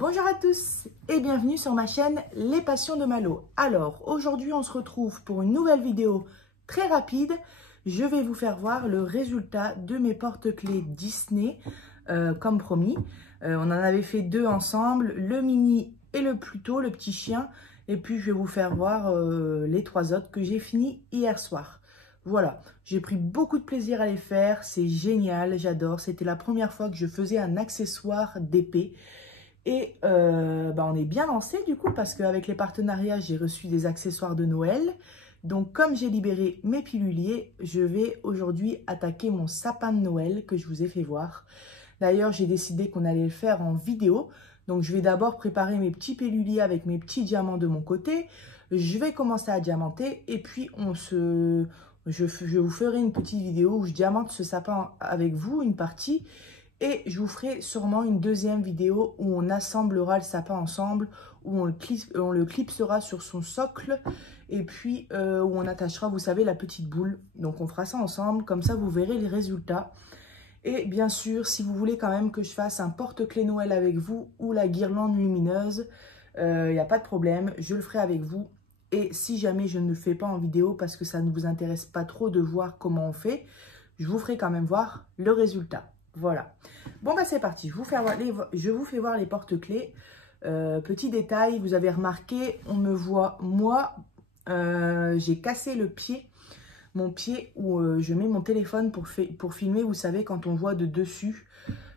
Bonjour à tous et bienvenue sur ma chaîne Les Passions de Malo. Alors aujourd'hui on se retrouve pour une nouvelle vidéo très rapide. Je vais vous faire voir le résultat de mes porte-clés Disney comme promis. On en avait fait deux ensemble, le mini et le Pluto, le petit chien. Et puis je vais vous faire voir les trois autres que j'ai fini hier soir. Voilà, j'ai pris beaucoup de plaisir à les faire, c'est génial, j'adore. C'était la première fois que je faisais un accessoire d'épée. Et on est bien lancé du coup parce qu'avec les partenariats, j'ai reçu des accessoires de Noël. Donc comme j'ai libéré mes piluliers, je vais aujourd'hui attaquer mon sapin de Noël que je vous ai fait voir. D'ailleurs, j'ai décidé qu'on allait le faire en vidéo. Donc je vais d'abord préparer mes petits piluliers avec mes petits diamants de mon côté. Je vais commencer à diamanter et puis je vous ferai une petite vidéo où je diamante ce sapin avec vous, une partie. Et je vous ferai sûrement une deuxième vidéo où on assemblera le sapin ensemble, où on le clipsera sur son socle et puis où on attachera, vous savez, la petite boule. Donc on fera ça ensemble, comme ça vous verrez les résultats. Et bien sûr, si vous voulez quand même que je fasse un porte-clés Noël avec vous ou la guirlande lumineuse, il n'y a pas de problème, je le ferai avec vous. Et si jamais je ne le fais pas en vidéo parce que ça ne vous intéresse pas trop de voir comment on fait, je vous ferai quand même voir le résultat. Voilà. Bon, bah c'est parti. Je vous fais voir les porte-clés. Petit détail, vous avez remarqué, on me voit, moi, j'ai cassé le pied, mon pied où je mets mon téléphone pour filmer, vous savez, quand on voit de dessus.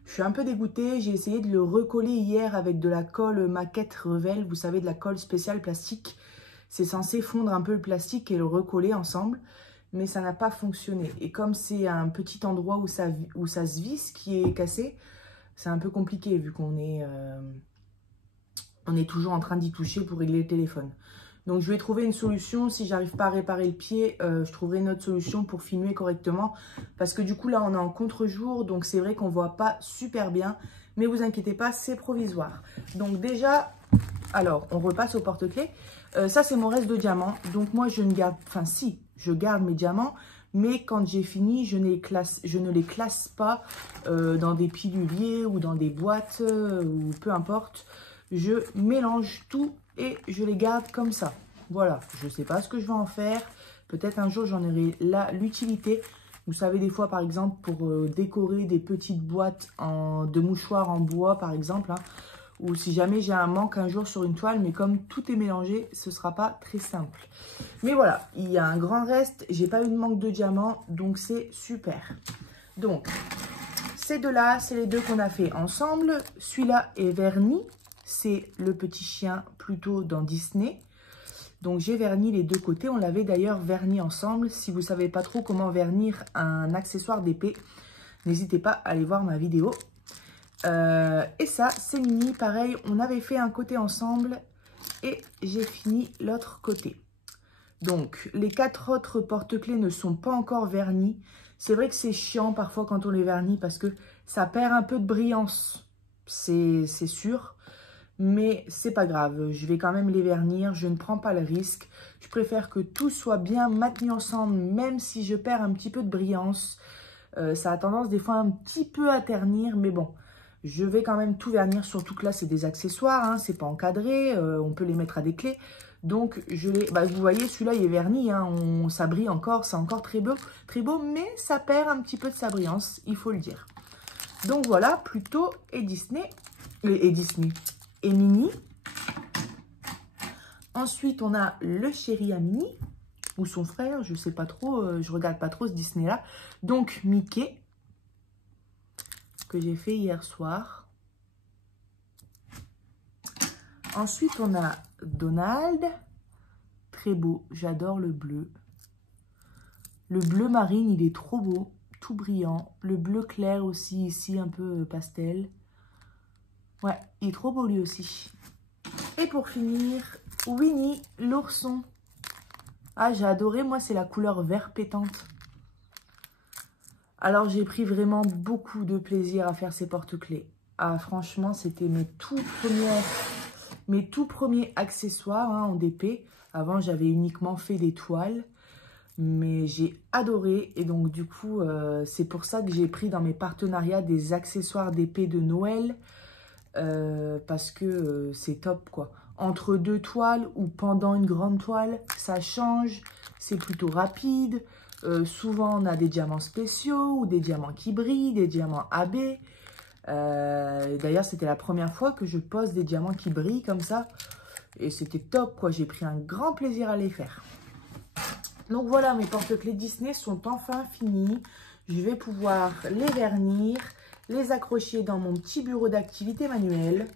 Je suis un peu dégoûtée. J'ai essayé de le recoller hier avec de la colle maquette Revel, vous savez, de la colle spéciale plastique. C'est censé fondre un peu le plastique et le recoller ensemble. Mais ça n'a pas fonctionné. Et comme c'est un petit endroit où ça se visse qui est cassé, c'est un peu compliqué vu qu'on est, on est toujours en train d'y toucher pour régler le téléphone. Donc je vais trouver une solution. Si j'arrive pas à réparer le pied, je trouverai une autre solution pour filmer correctement. Parce que du coup là on est en contre-jour, donc c'est vrai qu'on voit pas super bien. Mais vous inquiétez pas, c'est provisoire. Donc déjà, alors on repasse au porte-clés. Ça c'est mon reste de diamants. Donc moi je ne garde, enfin si, je garde mes diamants, mais quand j'ai fini, je ne les classe pas dans des piluliers ou dans des boîtes ou peu importe. Je mélange tout et je les garde comme ça. Voilà, je ne sais pas ce que je vais en faire. Peut-être un jour, j'en aurai l'utilité. Vous savez, des fois, par exemple, pour décorer des petites boîtes de mouchoirs en bois, par exemple, hein, ou si jamais j'ai un manque un jour sur une toile, mais comme tout est mélangé, ce ne sera pas très simple. Mais voilà, il y a un grand reste, j'ai pas eu de manque de diamants, donc c'est super. Donc, ces deux-là, c'est les deux qu'on a fait ensemble. Celui-là est verni, c'est le petit chien Pluto dans Disney. Donc j'ai verni les deux côtés, on l'avait d'ailleurs verni ensemble. Si vous ne savez pas trop comment vernir un accessoire d'épée, n'hésitez pas à aller voir ma vidéo. Et ça, c'est mini, pareil, on avait fait un côté ensemble et j'ai fini l'autre côté. Donc, les quatre autres porte-clés ne sont pas encore vernis. C'est vrai que c'est chiant parfois quand on les vernit parce que ça perd un peu de brillance, c'est sûr. Mais c'est pas grave, je vais quand même les vernir, je ne prends pas le risque. Je préfère que tout soit bien maintenu ensemble, même si je perds un petit peu de brillance. Ça a tendance des fois un petit peu à ternir, mais bon. Je vais quand même tout vernir, surtout que là, c'est des accessoires, hein, c'est pas encadré, on peut les mettre à des clés. Donc, vous voyez, celui-là, il est verni, hein, ça brille encore, c'est encore très beau, mais ça perd un petit peu de sa brillance, il faut le dire. Donc voilà, Pluto et Disney, et Mini. Ensuite, on a le chéri à Mini, ou son frère, je sais pas trop, je regarde pas trop ce Disney-là. Donc, Mickey, que j'ai fait hier soir. Ensuite, on a Donald. Très beau. J'adore le bleu. Le bleu marine, il est trop beau. Tout brillant. Le bleu clair aussi, ici, un peu pastel. Ouais, il est trop beau lui aussi. Et pour finir, Winnie, l'ourson. Ah, j'ai adoré. Moi, c'est la couleur vert pétante. Alors, j'ai pris vraiment beaucoup de plaisir à faire ces porte-clés. Ah, franchement, c'était mes tout premiers accessoires hein, en DP. Avant, j'avais uniquement fait des toiles. Mais j'ai adoré. Et donc, du coup, c'est pour ça que j'ai pris dans mes partenariats des accessoires d'épée de Noël. parce que c'est top quoi. Entre deux toiles ou pendant une grande toile, ça change, c'est plutôt rapide. Souvent on a des diamants spéciaux ou des diamants qui brillent, des diamants AB. D'ailleurs c'était la première fois que je pose des diamants qui brillent comme ça. Et c'était top quoi, j'ai pris un grand plaisir à les faire. Donc voilà, mes porte-clés Disney sont enfin finis. Je vais pouvoir les vernir, les accrocher dans mon petit bureau d'activité manuelle.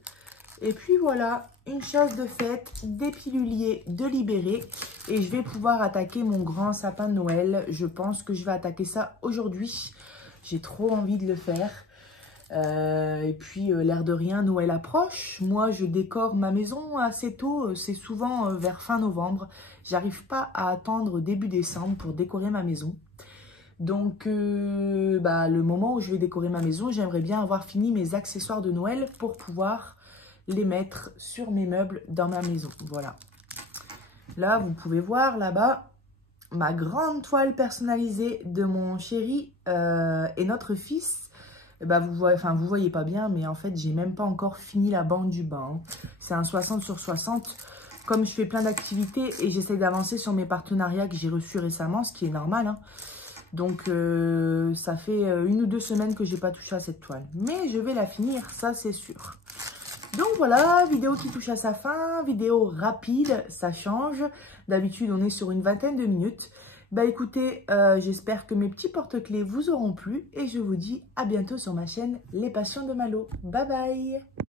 Et puis voilà, une chose de faite, des piluliers de libérer. Et je vais pouvoir attaquer mon grand sapin de Noël. Je pense que je vais attaquer ça aujourd'hui. J'ai trop envie de le faire. Et puis l'air de rien, Noël approche. Moi je décore ma maison assez tôt, c'est souvent vers fin novembre. J'arrive pas à attendre début décembre pour décorer ma maison. Donc le moment où je vais décorer ma maison, j'aimerais bien avoir fini mes accessoires de Noël pour pouvoir les mettre sur mes meubles dans ma maison. Voilà. Là vous pouvez voir là-bas ma grande toile personnalisée de mon chéri et notre fils. Vous voyez pas bien, mais en fait, j'ai même pas encore fini la bande du bas. Hein. C'est un 60 sur 60. Comme je fais plein d'activités et j'essaie d'avancer sur mes partenariats que j'ai reçus récemment, ce qui est normal. Hein. Donc, ça fait 1 ou 2 semaines que j'ai pas touché à cette toile. Mais je vais la finir, ça c'est sûr. Donc voilà, vidéo qui touche à sa fin, vidéo rapide, ça change. D'habitude, on est sur une vingtaine de minutes. Écoutez, j'espère que mes petits porte-clés vous auront plu et je vous dis à bientôt sur ma chaîne Les Passions de Malo. Bye bye!